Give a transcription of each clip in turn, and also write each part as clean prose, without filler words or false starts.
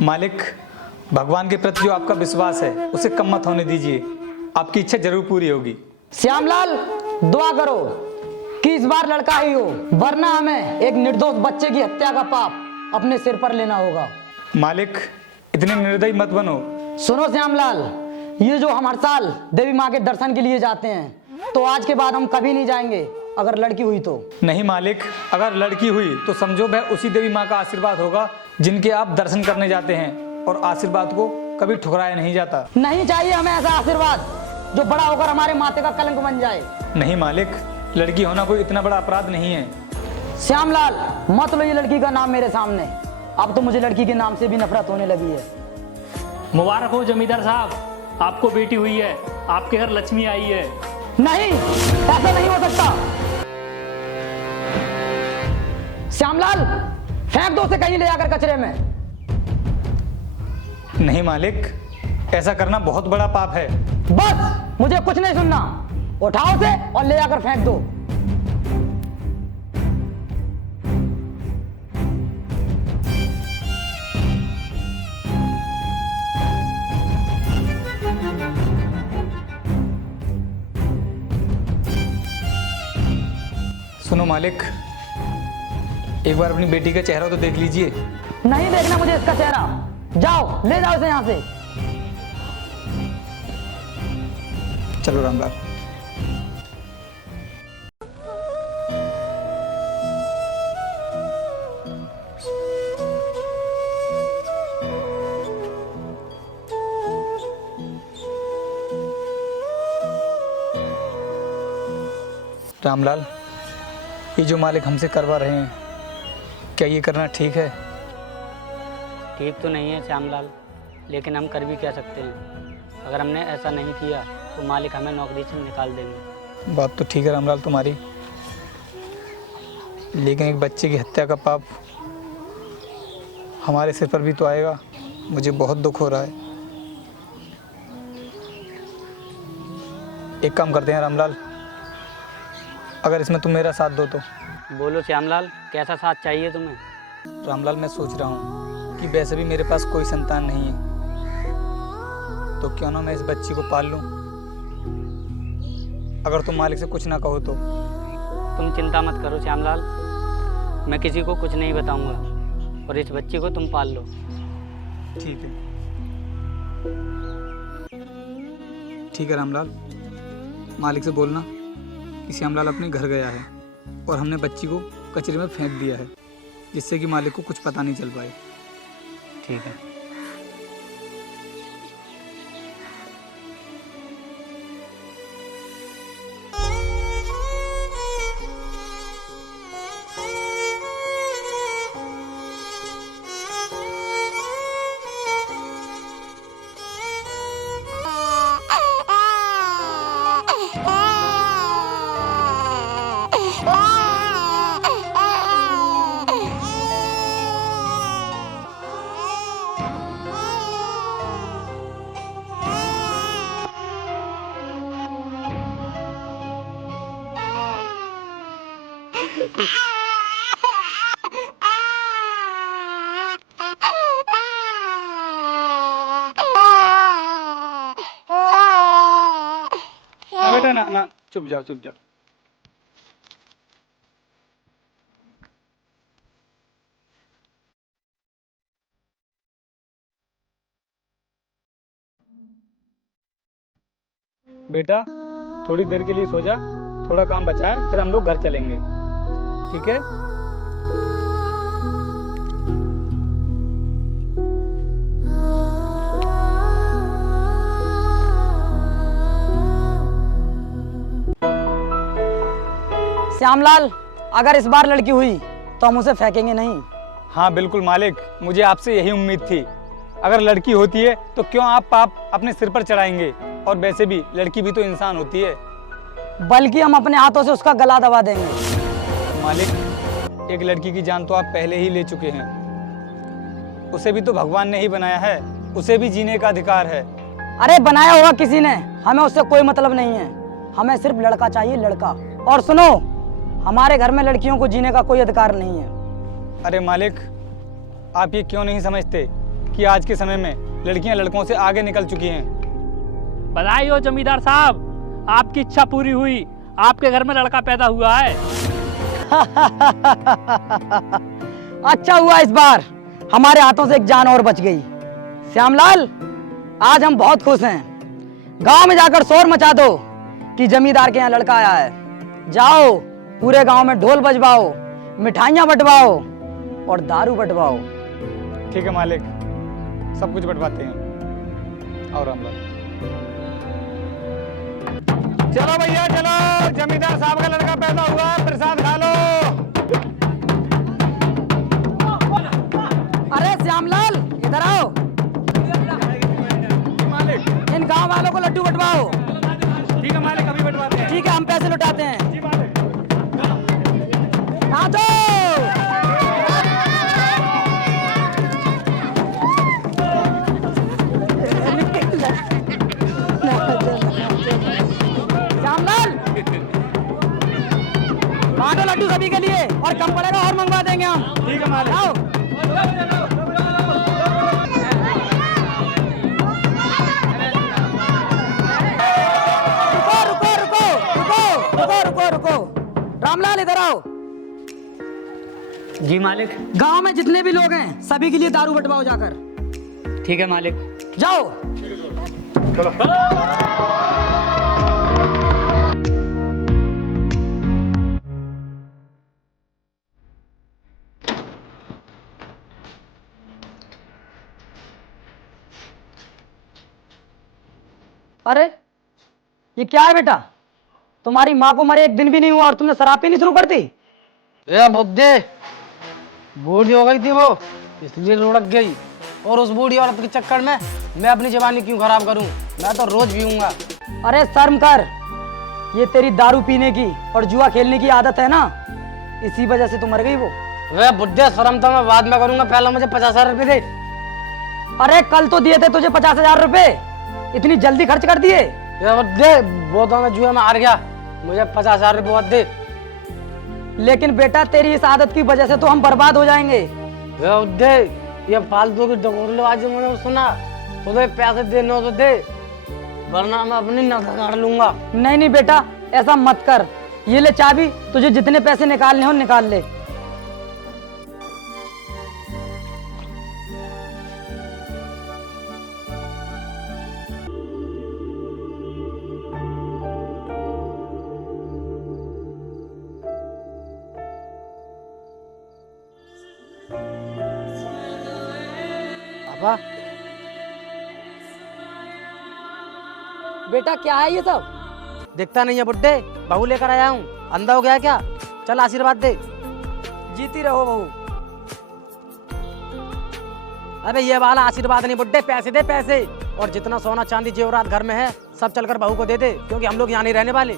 मालिक, भगवान के प्रति जो आपका विश्वास है उसे कम मत होने दीजिए। आपकी इच्छा जरूर पूरी होगी। श्यामलाल, दुआ करो कि इस बार लड़का ही हो, वरना हमें एक निर्दोष बच्चे की हत्या का पाप अपने सिर पर लेना होगा। मालिक, इतने निर्दयी मत बनो। सुनो श्यामलाल, ये जो हम हर साल देवी माँ के दर्शन के लिए जाते हैं, तो आज के बाद हम कभी नहीं जाएंगे अगर लड़की हुई तो। नहीं मालिक, अगर लड़की हुई तो समझो वह उसी देवी माँ का आशीर्वाद होगा जिनके आप दर्शन करने जाते हैं, और आशीर्वाद को कभी ठुकराया नहीं जाता। नहीं चाहिए हमें ऐसा आशीर्वाद जो बड़ा होकर हमारे माथे का कलंक बन जाए। नहीं मालिक, लड़की होना कोई इतना बड़ा अपराध नहीं है। श्यामलाल, मत लो ये लड़की का नाम मेरे सामने। अब तो मुझे लड़की के नाम से भी नफरत होने लगी है। मुबारक हो जमींदार साहब, आपको बेटी हुई है, आपके घर लक्ष्मी आई है। नहीं, ऐसा नहीं हो सकता। श्यामलाल, फेंक दो उसे कहीं ले जाकर कचरे में। नहीं मालिक, ऐसा करना बहुत बड़ा पाप है। बस, मुझे कुछ नहीं सुनना। उठाओ उसे और ले जाकर फेंक दो। सुनो मालिक, एक बार अपनी बेटी का चेहरा तो देख लीजिए। नहीं देखना मुझे इसका चेहरा। जाओ, ले जाओ इसे यहां से। चलो रामलाल। रामलाल, ये जो मालिक हमसे करवा रहे हैं, क्या ये करना ठीक है? ठीक तो नहीं है श्यामलाल, लेकिन हम कर भी क्या सकते हैं। अगर हमने ऐसा नहीं किया तो मालिक हमें नौकरी से निकाल देंगे। बात तो ठीक है रामलाल तुम्हारी, लेकिन एक बच्चे की हत्या का पाप हमारे सिर पर भी तो आएगा। मुझे बहुत दुख हो रहा है। एक काम करते हैं रामलाल, अगर इसमें तुम मेरा साथ दो तो। बोलो श्यामलाल, कैसा साथ चाहिए तुम्हें? रामलाल, मैं सोच रहा हूँ कि वैसे भी मेरे पास कोई संतान नहीं है, तो क्यों ना मैं इस बच्ची को पाल लूँ, अगर तुम मालिक से कुछ ना कहो तो। तुम चिंता मत करो श्यामलाल, मैं किसी को कुछ नहीं बताऊंगा, और इस बच्ची को तुम पाल लो। ठीक है, ठीक है रामलाल, मालिक से बोलना कि श्यामलाल अपने घर गया है और हमने बच्ची को कचरे में फेंक दिया है, जिससे कि मालिक को कुछ पता नहीं चल पाए। ठीक है। बेटा ना ना, चुप जाओ चुप जाओ। बेटा, थोड़ी देर के लिए सो जा, थोड़ा काम बचा है, फिर हम लोग घर चलेंगे, ठीक है? श्यामलाल, अगर इस बार लड़की हुई तो हम उसे फेंकेंगे नहीं। हाँ बिल्कुल मालिक, मुझे आपसे यही उम्मीद थी। अगर लड़की होती है तो क्यों आप पाप अपने सिर पर चढ़ाएंगे, और वैसे भी लड़की भी तो इंसान होती है। बल्कि हम अपने हाथों से उसका गला दबा देंगे। मालिक, एक लड़की की जान तो आप पहले ही ले चुके हैं, उसे भी तो भगवान ने ही बनाया है, उसे भी जीने का अधिकार है। अरे बनाया होगा किसी ने, हमें उससे कोई मतलब नहीं है। हमें सिर्फ लड़का चाहिए, लड़का। और सुनो, हमारे घर में लड़कियों को जीने का कोई अधिकार नहीं है। अरे मालिक, आप ये क्यों नहीं समझते कि आज के समय में लड़कियां लड़कों से आगे निकल चुकी हैं। बधाई हो जमींदार साहब, आपकी इच्छा पूरी हुई, आपके घर में लड़का पैदा हुआ है। अच्छा हुआ इस बार हमारे हाथों से एक जान और बच गई। श्यामलाल, आज हम बहुत खुश हैं। गांव में जाकर शोर मचा दो कि जमींदार के यहाँ लड़का आया है। जाओ, पूरे गांव में ढोल बजवाओ, मिठाइयाँ बंटवाओ और दारू बंटवाओ। ठीक है मालिक, सब कुछ बंटवाते हैं। और रामलाल, चलो भैया चलो, जमींदार साहब का लड़का पैदा हुआ है, प्रसाद खा लो। अरे श्यामलाल, इधर आओ। मालिक, इन गांव वालों को लड्डू बंटवाओ। ठीक है मालिक, अभी बंटवाते हैं। ठीक है, हम पैसे लुटाते हैं। जी मालिक। नाचो। श्यामलाल, बांटो लड्डू सभी के लिए, और कम पड़ेगा और मंगवा देंगे हम। ठीक है मालिक। आओ। रुको। रामलाल, इधर आओ। जी मालिक। गांव में जितने भी लोग हैं सभी के लिए दारू बंटवाओ जाकर। ठीक है मालिक। जाओ। अरे ये क्या है बेटा? तुम्हारी माँ को मरे एक दिन भी नहीं हुआ और तुमने शराब पीनी शुरू कर दी। ए बुड्ढे, बूढ़ी हो गई थी वो, इसलिए लुढ़क गई। और उस बूढ़ी औरत के चक्कर में मैं अपनी जवानी क्यों खराब करूं? मैं तो रोज पीऊंगा। अरे शर्म कर, ये तेरी दारू पीने की और जुआ खेलने की आदत है ना, इसी वजह से तो मर गई वो। वे बुड्ढे, शर्म तो मैं बाद में करूंगा, पहले मुझे 50,000 रुपए दे। अरे कल तो दिए थे तुझे 50,000 रुपए, इतनी जल्दी खर्च कर दिए। ये बुड्ढे, वो तो मैं जुए में हार गया, मुझे 50,000 रुपए दे। लेकिन बेटा तेरी इस आदत की वजह से तो हम बर्बाद हो जाएंगे। वे बुड्ढे, ये फालतू की डगोरलेबाजी मुझे सुना, तुझे पैसे दे नो तो दे, वरना मैं अपनी नस काट लूंगा। नहीं बेटा, ऐसा मत कर। ये ले चाबी, तुझे जितने पैसे निकालने हो निकाल ले। पापा, बेटा क्या है ये सब? दिखता नहीं है बुड्ढे, बहू लेकर आया हूँ। अंधा हो गया क्या? चल आशीर्वाद दे। जीती रहो बहू। अबे ये वाला आशीर्वाद नहीं बुड्ढे, पैसे दे पैसे। और जितना सोना चांदी जेवरात घर में है सब चलकर बहू को दे दे, क्योंकि हम लोग यहाँ नहीं रहने वाले।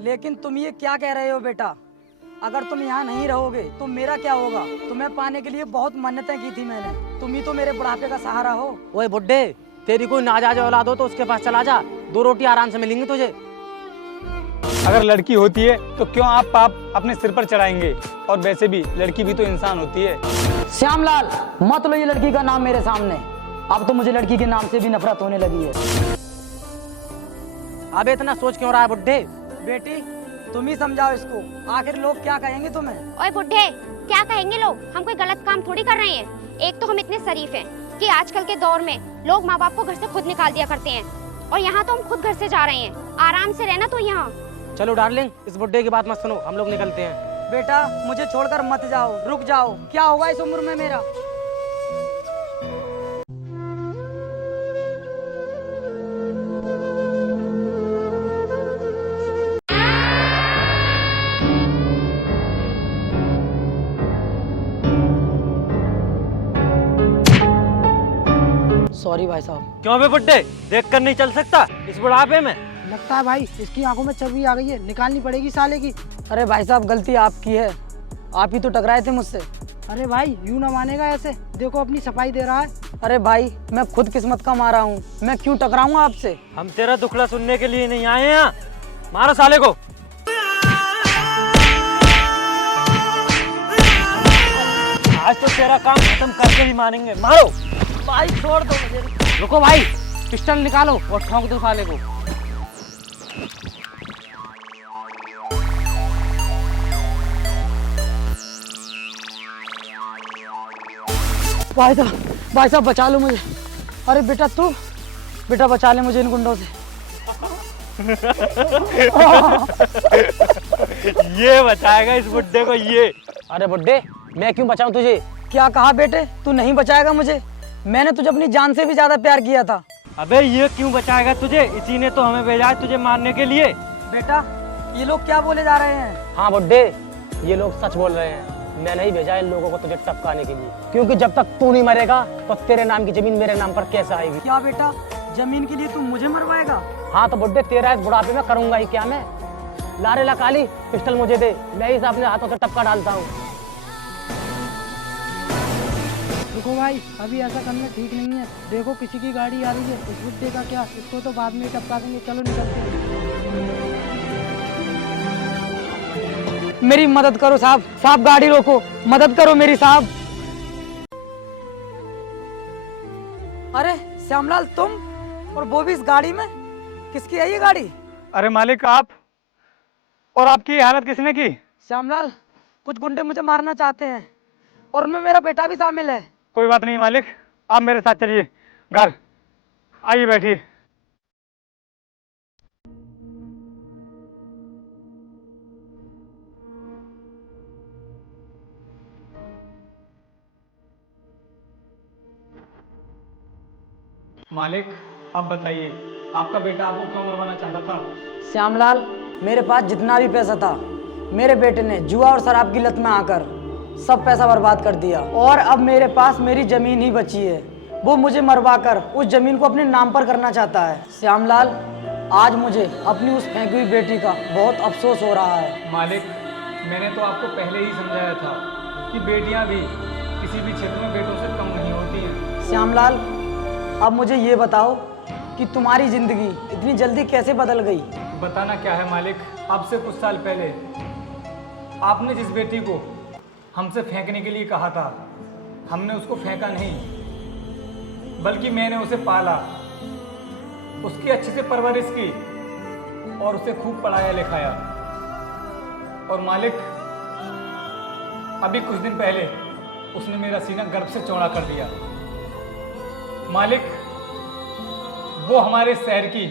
लेकिन तुम ये क्या कह रहे हो बेटा? अगर तुम यहाँ नहीं रहोगे तो मेरा क्या होगा? तुम्हें पाने के लिए बहुत मन्नतें की थी मैंने, तुम ही तो मेरे बुढ़ापे का सहारा हो। ओए बुड्ढे, तेरी कोई नाजायज औलाद हो तो उसके पास चला जा, 2 रोटी आराम से मिलेंगी तुझे। अगर लड़की होती है तो क्यों आप पाप अपने सिर पर चढ़ाएंगे? और वैसे भी लड़की भी तो इंसान होती है। श्यामलाल, मत लो ये लड़की का नाम मेरे सामने। अब तो मुझे लड़की के नाम से भी नफरत होने लगी है। अबे इतना सोच क्यों रहा है बुड्ढे? बेटी तुम ही समझाओ इसको, आखिर लोग क्या कहेंगे तुम्हें? ओए बुड्ढे, क्या कहेंगे लोग? हम कोई गलत काम थोड़ी कर रहे हैं। एक तो हम इतने शरीफ हैं कि आजकल के दौर में लोग माँ बाप को घर से खुद निकाल दिया करते हैं, और यहाँ तो हम खुद घर से जा रहे हैं। आराम से रहना तो यहाँ। चलो डार्लिंग, इस बुड्ढे की बात मत सुनो, हम लोग निकलते हैं। बेटा मुझे छोड़कर मत जाओ, रुक जाओ। क्या होगा इस उम्र में मेरा? सॉरी भाई साहब। क्यों बे बुड्ढे, देख कर नहीं चल सकता इस बुढ़ापे में? लगता है भाई इसकी आंखों में चर्बी आ गई है, निकालनी पड़ेगी साले की। अरे भाई साहब, गलती आपकी है, आप ही तो टकराए थे मुझसे। अरे भाई यूं ना मानेगा ऐसे, देखो अपनी सफाई दे रहा है। अरे भाई मैं खुद किस्मत का मारा हूँ, मैं क्यों टकराऊंगा आपसे? हम तेरा दुखड़ा सुनने के लिए नहीं आए हैं यहाँ। मारो साले को। आज तो तेरा काम खत्म करके ही मानेंगे, मारो। भाई छोड़ दो मुझे। रुको भाई, पिस्टल निकालो और ठोंक दो साले को। भाई साहब बचा लो मुझे। अरे बेटा तू, बेटा बचा ले मुझे इन गुंडों से। ये बचाएगा इस बुड्ढे को ये। अरे बुड्ढे, मैं क्यों बचाऊं तुझे? क्या कहा बेटे, तू नहीं बचाएगा मुझे? मैंने तुझे अपनी जान से भी ज्यादा प्यार किया था। अबे ये क्यों बचाएगा तुझे? इसी ने तो हमें भेजा है तुझे मारने के लिए। बेटा ये लोग क्या बोले जा रहे हैं? हाँ बुड्ढे, ये लोग सच बोल रहे हैं। मैं नहीं भेजा इन लोगों को तुझे टपकाने के लिए, क्योंकि जब तक तू नहीं मरेगा तो तेरे नाम की जमीन मेरे नाम पर कैसे आएगी? क्या बेटा, जमीन के लिए तू मुझे मरवाएगा? हाँ तो बुड्ढे, तेरा इस बुढ़ापे में करूंगा ही क्या मैं। लारे ला काली, पिस्टल मुझे दे, मैं इसे अपने हाथों से टपका डालता हूँ। रुको भाई, अभी ऐसा करना ठीक नहीं है। देखो किसी की गाड़ी आ रही है, इस बुड्ढे का क्या, इसको तो बाद में टपका देंगे। चलो निकलते हैं। मेरी मदद करो साहब, साहब गाड़ी रोको, मदद करो मेरी साहब। अरे श्यामलाल तुम, और वो भी इस गाड़ी में? किसकी है ये गाड़ी? अरे मालिक आप, और आपकी ये हालत किसने की? श्यामलाल, कुछ गुंडे मुझे मारना चाहते हैं और उनमें मेरा बेटा भी शामिल है। कोई बात नहीं मालिक, आप मेरे साथ चलिए घर, आइए बैठिए। मालिक आप बताइए, आपका बेटा आपको क्यों मरवाना चाहता था? श्यामलाल, मेरे पास जितना भी पैसा था, मेरे बेटे ने जुआ और शराब की लत में आकर सब पैसा बर्बाद कर दिया, और अब मेरे पास मेरी जमीन ही बची है। वो मुझे मरवाकर उस जमीन को अपने नाम पर करना चाहता है। श्यामलाल, आज मुझे अपनी उस फेंकी हुई बेटी का बहुत अफसोस हो रहा है। मालिक मैंने तो आपको पहले ही समझाया था कि बेटियां भी किसी भी क्षेत्र में बेटों से कम नहीं होती हैं। श्यामलाल, अब मुझे ये बताओ कि तुम्हारी जिंदगी इतनी जल्दी कैसे बदल गई? बताना क्या है मालिक, अब से कुछ साल पहले आपने जिस बेटी को हमसे फेंकने के लिए कहा था, हमने उसको फेंका नहीं, बल्कि मैंने उसे पाला, उसकी अच्छे से परवरिश की और उसे खूब पढ़ाया लिखाया। और मालिक अभी कुछ दिन पहले उसने मेरा सीना गर्व से चौड़ा कर दिया। मालिक वो हमारे शहर की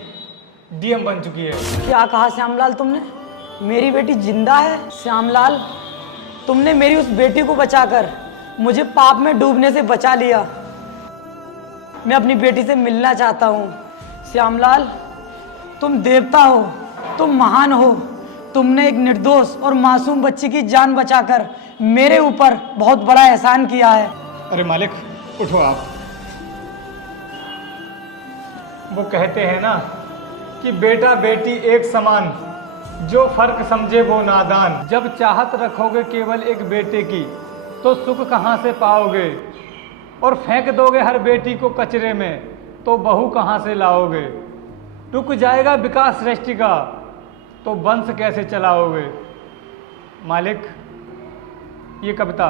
डीएम बन चुकी है। क्या कहा श्यामलाल तुमने? मेरी बेटी जिंदा है? श्यामलाल, तुमने मेरी उस बेटी को बचाकर मुझे पाप में डूबने से बचा लिया। मैं अपनी बेटी से मिलना चाहता हूँ। श्यामलाल, तुम देवता हो, तुम महान हो। तुमने एक निर्दोष और मासूम बच्ची की जान बचाकर मेरे ऊपर बहुत बड़ा एहसान किया है। अरे मालिक उठो आप। वो कहते हैं ना कि बेटा बेटी एक समान, जो फर्क समझे वो नादान। जब चाहत रखोगे केवल एक बेटे की तो सुख कहाँ से पाओगे, और फेंक दोगे हर बेटी को कचरे में तो बहू कहाँ से लाओगे। रुक जाएगा विकास सृष्टि का तो वंश कैसे चलाओगे। मालिक ये कविता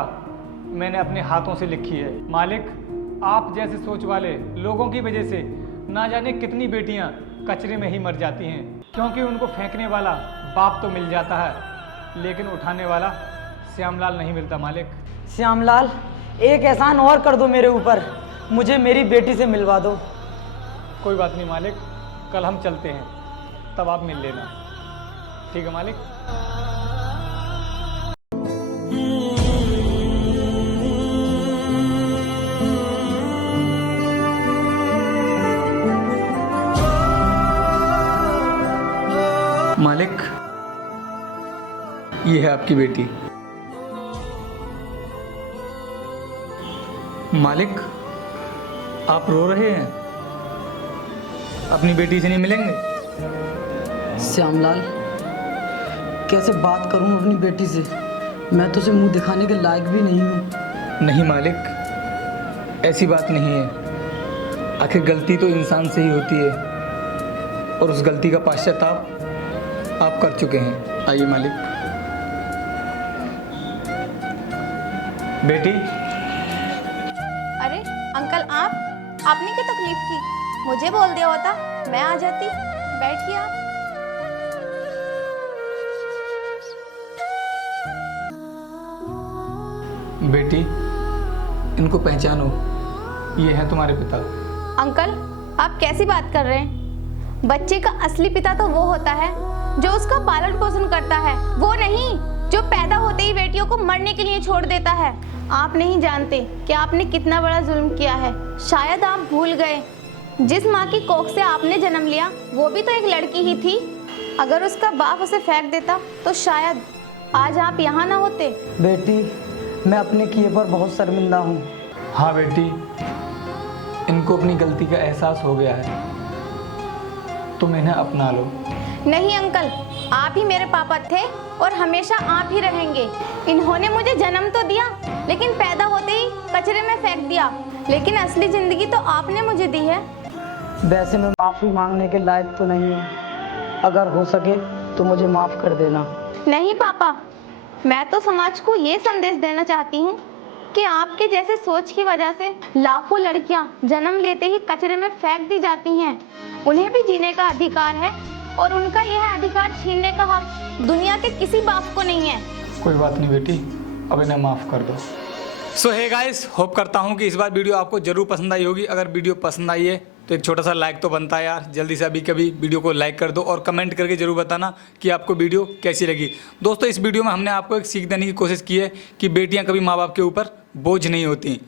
मैंने अपने हाथों से लिखी है। मालिक आप जैसे सोच वाले लोगों की वजह से ना जाने कितनी बेटियां कचरे में ही मर जाती हैं, क्योंकि उनको फेंकने वाला बाप तो मिल जाता है लेकिन उठाने वाला श्यामलाल नहीं मिलता। मालिक श्यामलाल, एक एहसान और कर दो मेरे ऊपर, मुझे मेरी बेटी से मिलवा दो। कोई बात नहीं मालिक, कल हम चलते हैं तब आप मिल लेना, ठीक है मालिक। मालिक ये है आपकी बेटी। मालिक आप रो रहे हैं, अपनी बेटी से नहीं मिलेंगे? श्यामलाल, कैसे बात करूं अपनी बेटी से? मैं तो उसे मुंह दिखाने के लायक भी नहीं हूं। नहीं मालिक, ऐसी बात नहीं है। आखिर गलती तो इंसान से ही होती है और उस गलती का पश्चाताप आप कर चुके हैं। आइए मालिक। बेटी। अरे अंकल आप? आपने क्या तकलीफ की? मुझे बोल दिया होता, मैं आ जाती। बैठिए आप। बेटी, इनको पहचानो, ये है तुम्हारे पिता। अंकल, आप कैसी बात कर रहे हैं? बच्चे का असली पिता तो वो होता है जो उसका पालन पोषण करता है, वो नहीं जो पैदा होते ही बेटियों को मरने के लिए छोड़ देता है। आप नहीं जानते कि आपने कितना बड़ा जुल्म किया है। शायद आप भूल गए, जिस माँ की कोख से आपने जन्म लिया वो भी तो एक लड़की ही थी। अगर उसका बाप उसे फेंक देता तो शायद आज आप यहाँ ना होते। बेटी, मैं अपने किए पर बहुत शर्मिंदा हूँ। हाँ बेटी, इनको अपनी गलती का एहसास हो गया है, तुम इन्हें अपना लो। नहीं अंकल, आप ही मेरे पापा थे और हमेशा आप ही रहेंगे। इन्होंने मुझे जन्म तो दिया, लेकिन पैदा होते ही कचरे में फेंक दिया। लेकिन असली जिंदगी तो आपने मुझे दी है। वैसे मैं माफ़ी मांगने के लायक तो नहीं हूँ, अगर हो सके तो मुझे माफ़ कर देना। नहीं पापा, मैं तो समाज को ये संदेश देना चाहती हूँ कि आपके जैसे सोच की वजह से लाखों लड़कियाँ जन्म लेते ही कचरे में फेंक दी जाती हैं। उन्हें भी जीने का अधिकार है और उनका यह अधिकार छीनने का हक दुनिया के किसी बाप को नहीं है। कोई बात नहीं बेटी, अब इन्हें माफ़ कर दो। सो हे गाइस, होप करता हूँ कि इस बार वीडियो आपको ज़रूर पसंद आई होगी। अगर वीडियो पसंद आई है तो एक छोटा सा लाइक तो बनता है यार। जल्दी से अभी कभी वीडियो को लाइक कर दो और कमेंट करके ज़रूर बताना कि आपको वीडियो कैसी लगी। दोस्तों, इस वीडियो में हमने आपको एक सीख देने की कोशिश की है कि बेटियाँ कभी माँ बाप के ऊपर बोझ नहीं होती।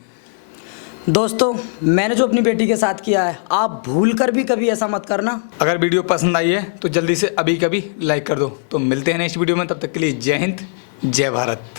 दोस्तों, मैंने जो अपनी बेटी के साथ किया है, आप भूल कर भी कभी ऐसा मत करना। अगर वीडियो पसंद आई है तो जल्दी से अभी कभी लाइक कर दो। तो मिलते हैं नेक्स्ट वीडियो में, तब तक के लिए जय हिंद, जय भारत।